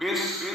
بسم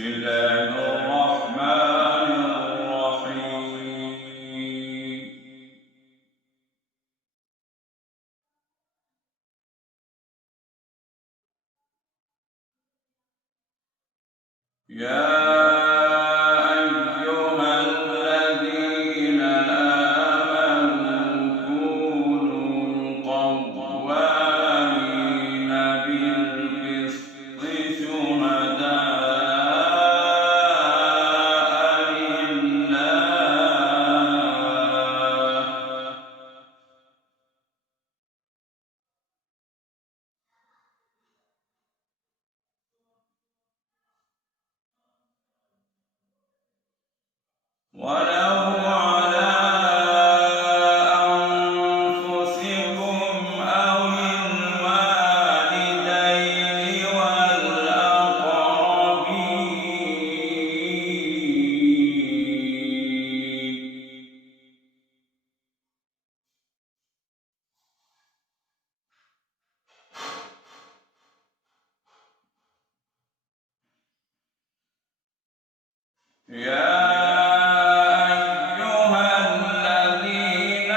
الله الرحمن الرحيم. يا أيها الذين آمنوا كونوا قوامين بالقسط شهداء لله ولو على أنفسكم أو الوالدين والأقربين. يا أيها الذين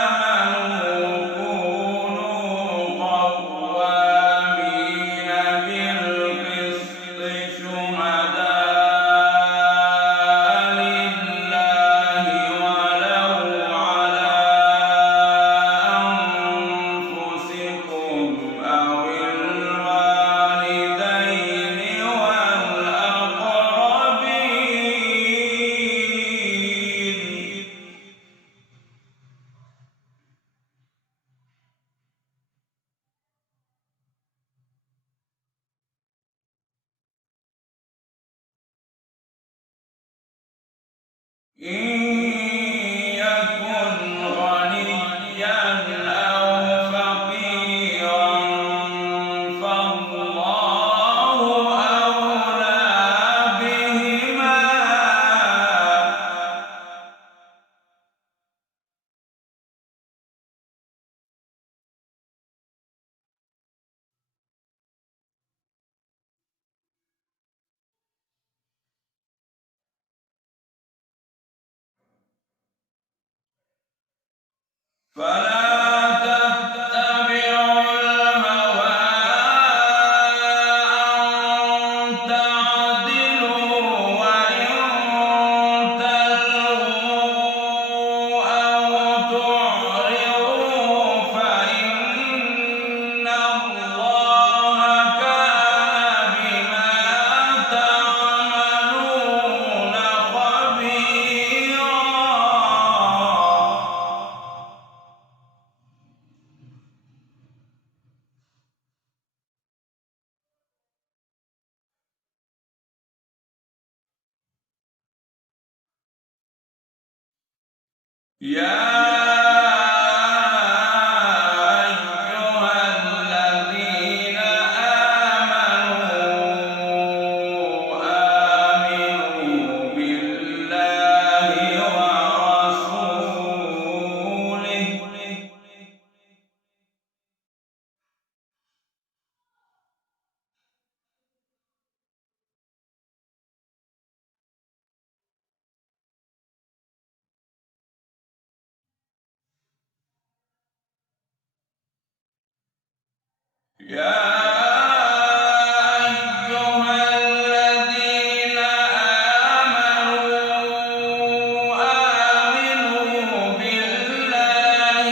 آمنوا كونوا قوامين بالقسط شهداء لله ولو على أنفسكم أو الوالدين والأقربين. إن يكن غنيا أو فقيرا فالله أولى بهما. فلا تتبعوا الهوى أن تعدلوا وإن تلووا أو تعرضوا فإن الله كان بما تعملون خبيرا. يا أيها الذين آمنوا آمنوا بالله ورسوله يا أيها الذين آمنوا آمنوا بالله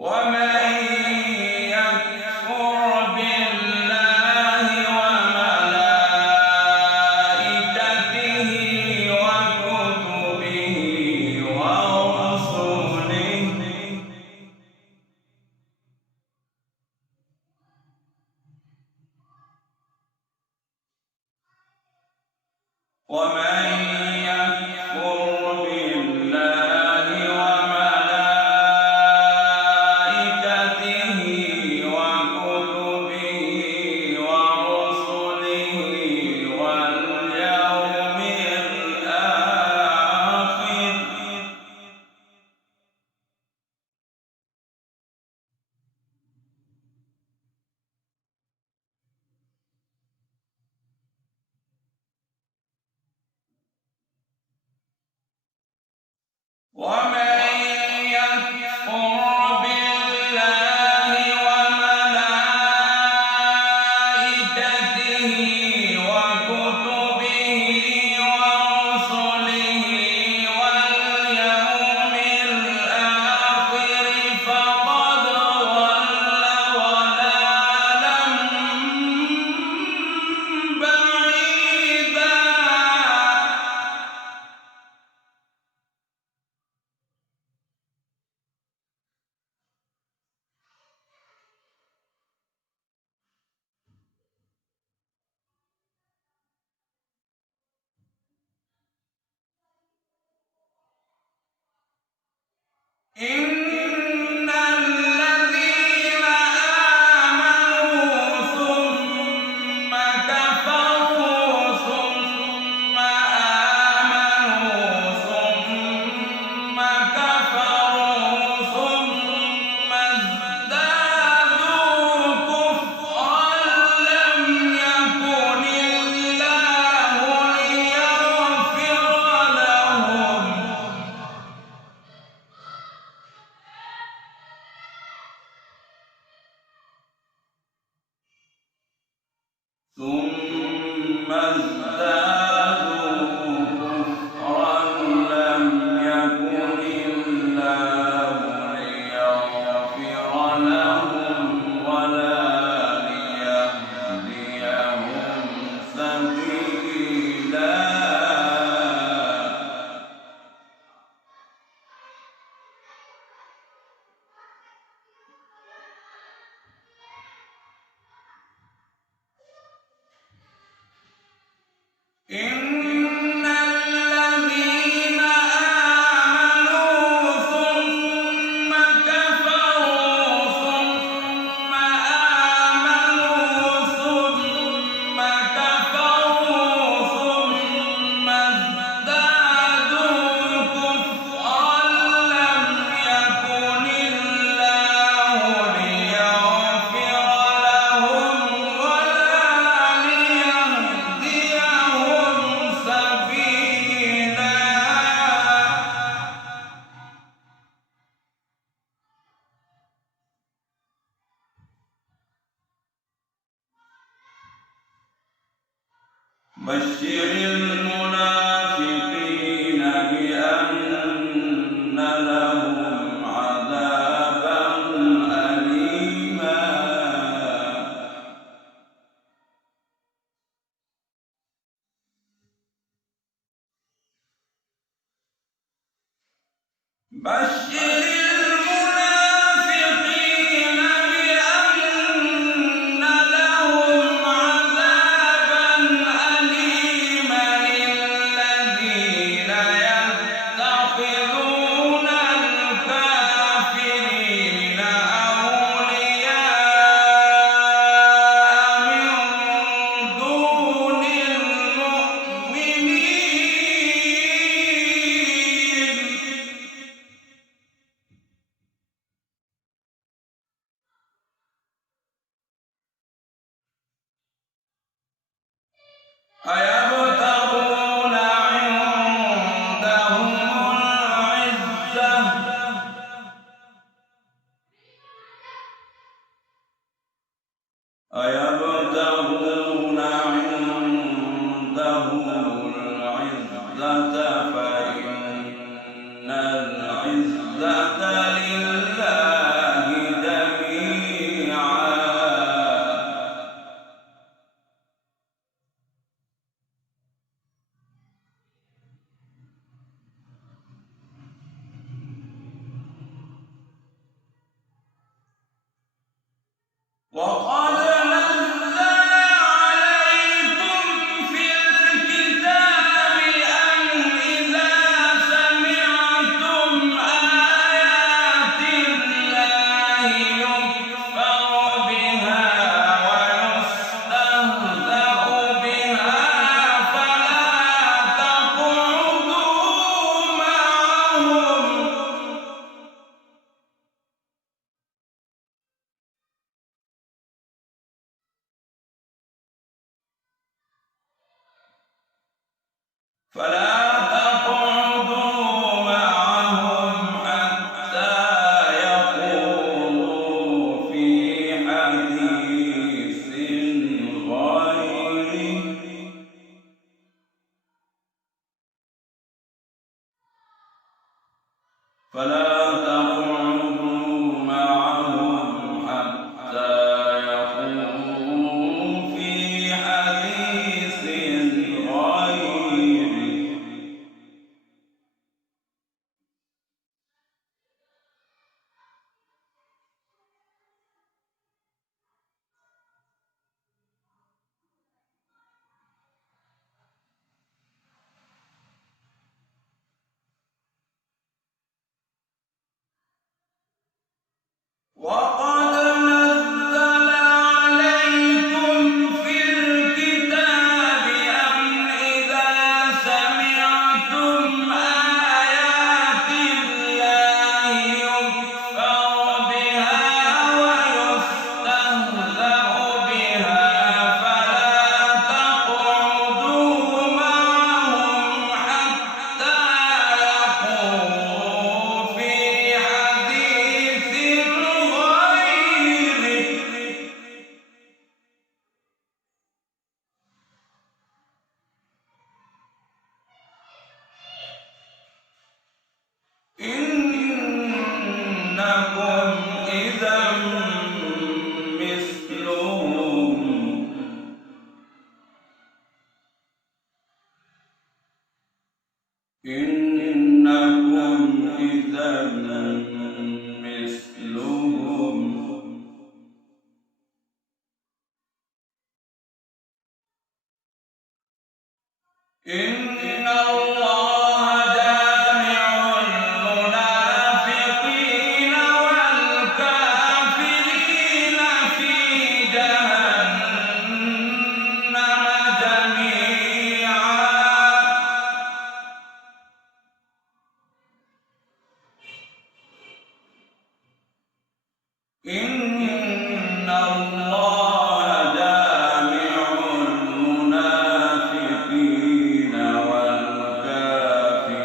ومن يكفر بالله وملائكته وكتبه ورسله ومن يكفر بالله وملائكته وكتبه ورسله واليوم الآخر ومن يكفر بالله وملائكته وكتبه ورسله واليوم الآخر فقد ضل ضلالا بعيدا. إن الذين آمنوا ثم كفروا ثم آمنوا ثم كفروا ثم ازدادوا كفرا لم يكن الله ليغفر لهم ثم ازدادوا كفرا لم يكن الله ليغفر لهم ولا ليهديهم سبيلا. إن الذين آمنوا ثم كفروا ثم آمنوا ثم كفروا ثم ازدادوا كفرا لم يكن الله ليغفر لهم ولا ليهديهم سبيلا. بشر المنافقين بأن لهم عذابا أليما. بشر المنافقين بأن لهم عذابا أليما الذين يتخذون الكافرين أولياء من دون المؤمنين. أيبتغون عندهم العزة أيبتغون عندهم العزة فإن العزة لله فلا تقعدوا معهم حتى يخوضوا في حديث غيره وقد نزل عليكم في الكتاب أن إذا سمعتم آيات الله يكفر بها ويستهزأ بها فلا تقعدوا معهم حتى يخوضوا في حديث إنكم إذا مثلهم إن الله جامع المنافقين والكافرين في جهنم جميعا إن الله جامع المنافقين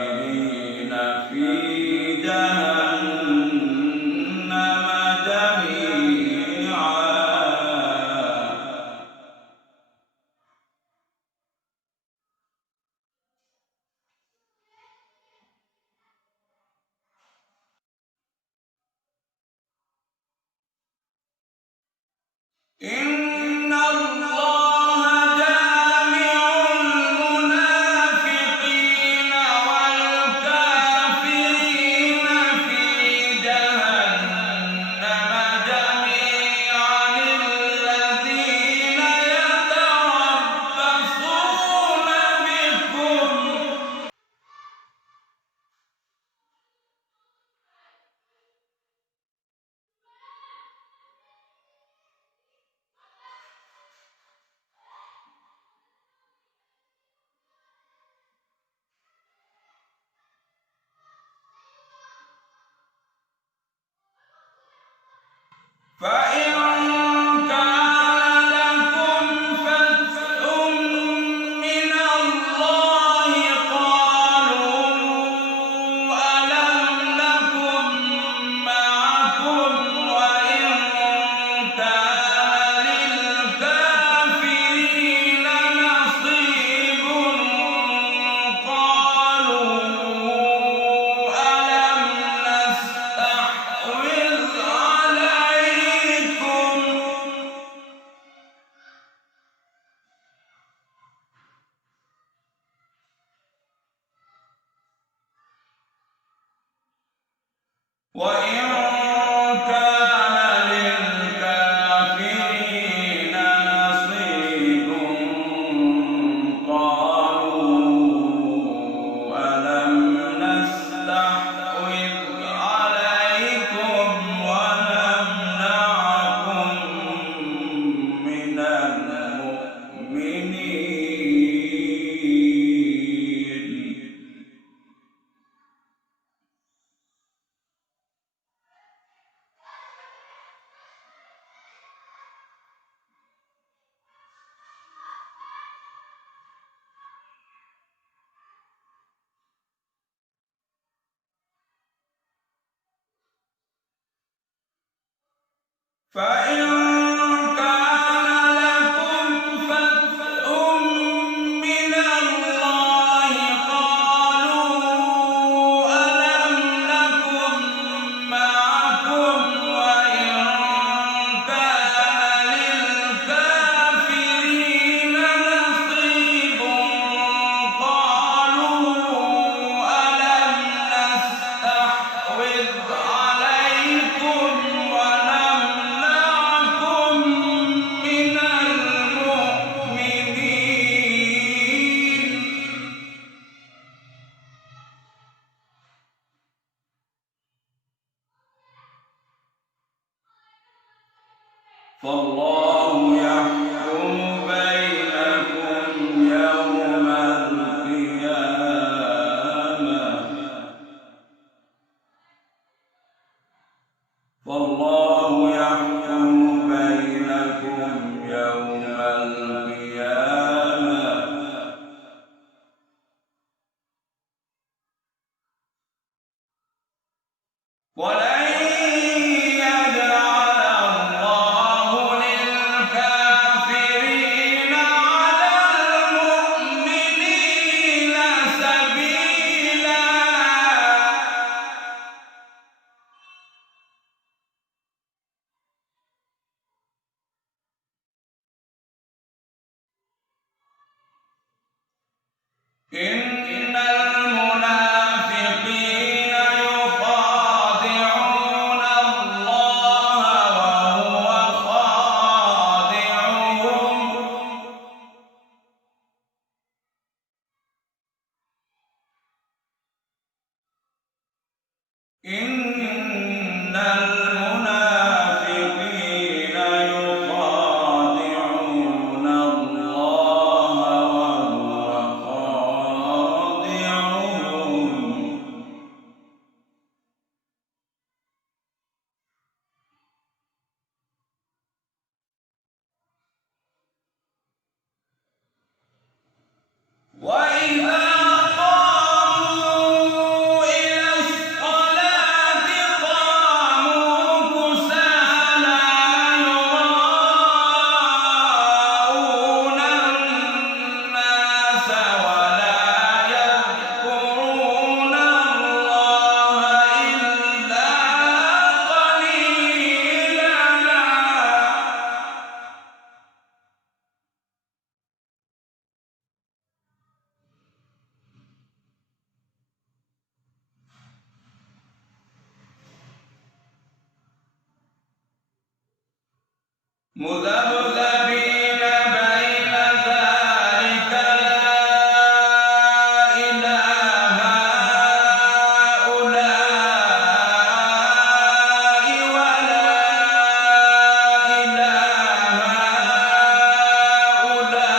والكافرين في جهنم جميعا إن الله جامع المنافقين والكافرين في جهنم جميعا الذين يتربصون بكم فإن كان لكم فتح من الله قالوا ألم نكن معكم وإن كان للكافرين نصيب قالوا ألم نستحوذ عليكم وإن كان للكافرين نصيب قالوا ألم نستحوذ عليكم ونمنعكم من المؤمنين فإن كان لكم فتح من الله قالوا ألم نكن معكم وإن كان للكافرين نصيب قالوا ألم نستحوذ عليكم ونمنعكم من المؤمنين فالله يحكم بينكم يوم القيامة فالله يحكم بينكم يوم القيامة ولن يجعل الله للكافرين على المؤمنين سبيلا إن المنافقين يخادعون الله وهو خادعهم إن المنافقين يخادعون الله وهو خادعهم وإذا قاموا إلى الصلاة قاموا كسالى يراءون الناس ولا يذكرون الله إلا قليلا مذبذبين بين ذلك لا إلى هؤلاء ولا إلى هؤلاء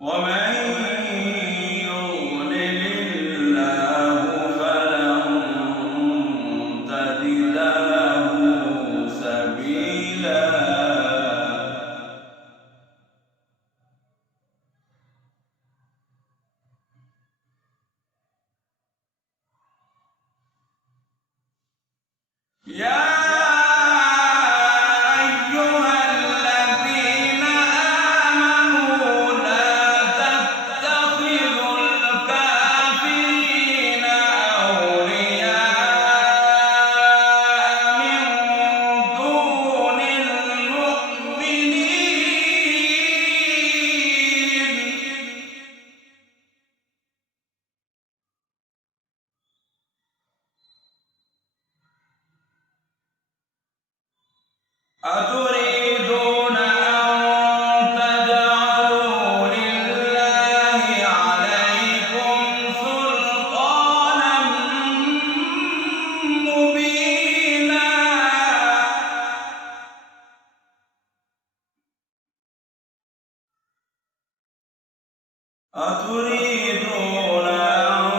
ومن يضلل الله فلن تجد له سبيلا يا أيها الذين آمنوا لا تتخذوا الكافرين أولياء من دون المؤمنين أتريدون أن تجعلوا لله عليكم سلطانا مبينا أتريدون أن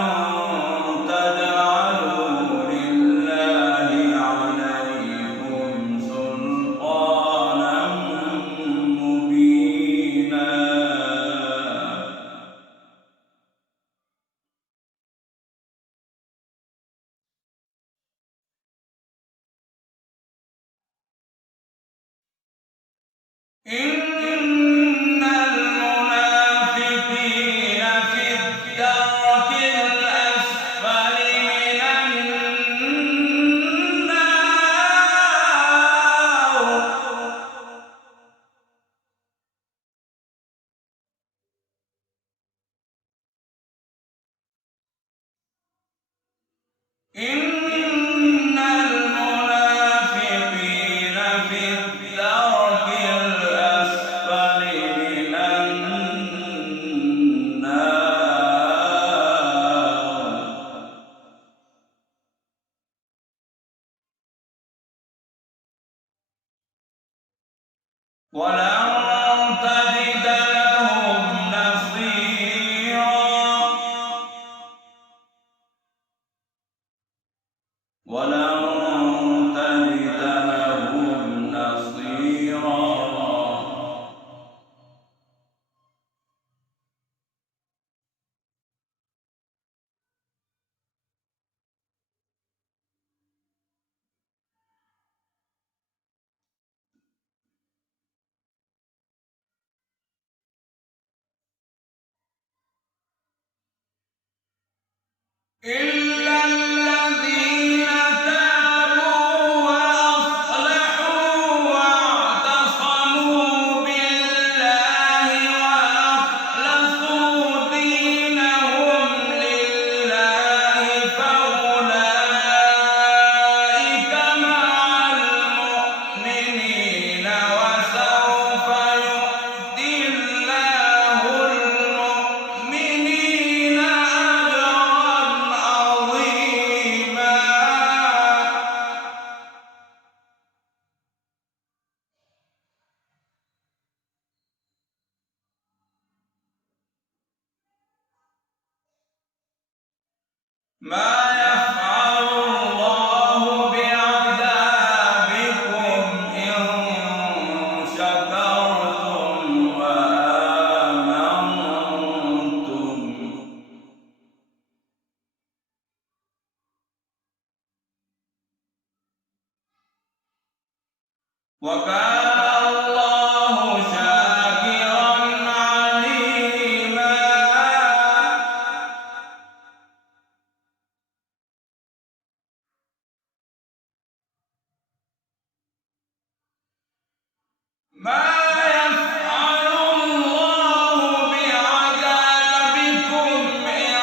تجعلوا لله عليكم سلطانا إن المنافقين في الدرك الأسفل من النار. إن المنافقين في الدرك الأسفل من النار. ولن تجد لهم نصيرا. ولن تجد لهم نصيرا. إلا الذين تابوا وأصلحوا واعتصموا بالله وأخلصوا دينهم لله فأولئك مع المؤمنين وسوف يؤتي الله المؤمنين أجرا عظيما. ما يفعل الله بعذابكم إن شكرتم وآمنتم. وكان الله شاكرا عليما. ما يفعل الله بعذابكم إن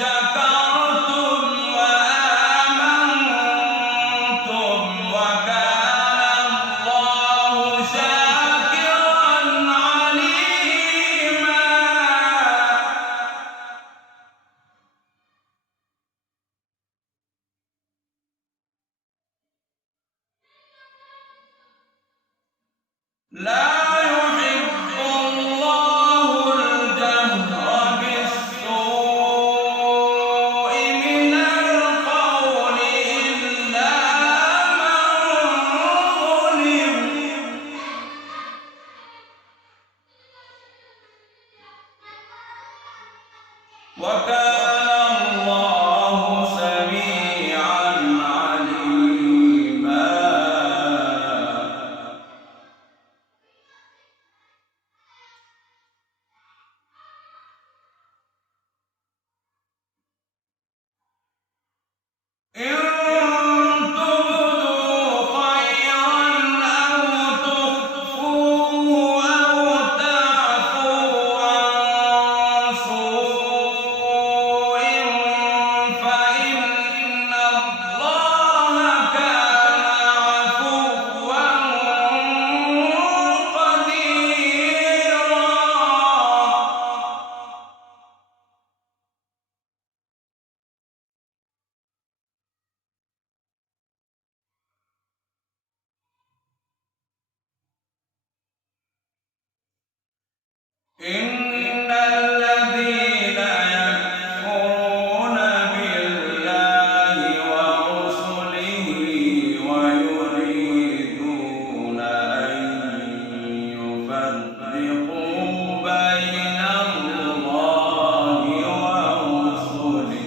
شكرتم وآمنتم وكان الله شاكرا عليما. لا يحب الله الجهر بالسوء من القول إلا من ظلم. وكان الله سميعا عليما. إن تبدوا خيرا أو تخفوه أو تعفوا عن سوء فإن الله كان عفوا قديرا. إن الذين يكفرون بالله ورسله ويريدون أن يفرقوا بين الله ورسله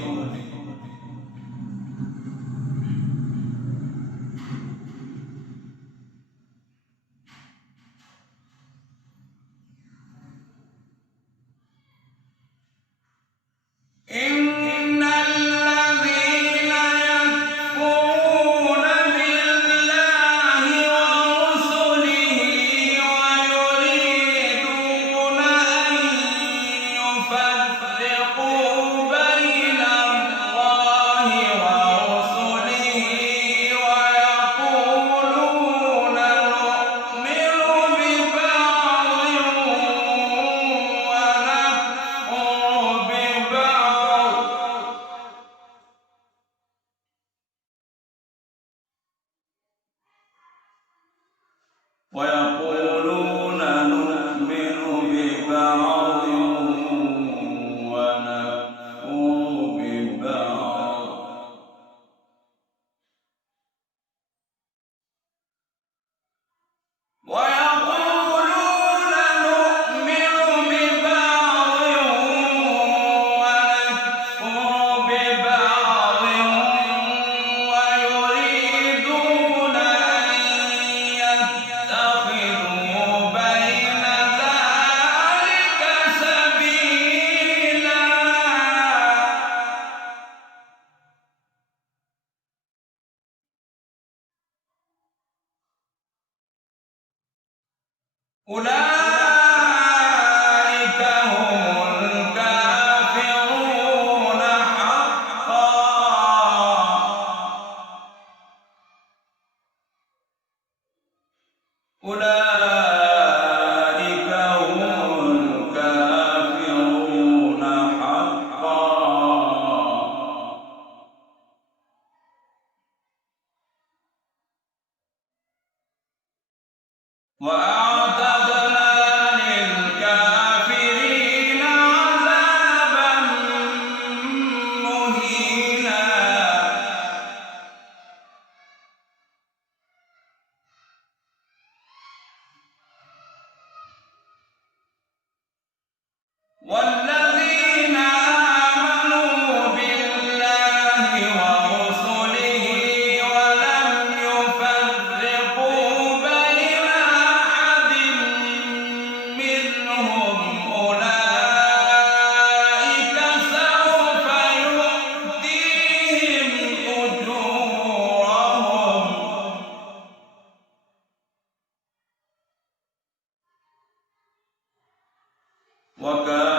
أولئك هم الكافرون حقا. أولئك هم الكافرون حقا. وأعتدنا للكافرين عذابا مهينا. والذين آمنوا بالله ورسله ولم يفرقوا بين أحد منهم أولئك سوف يؤتيهم أجورهم. وكان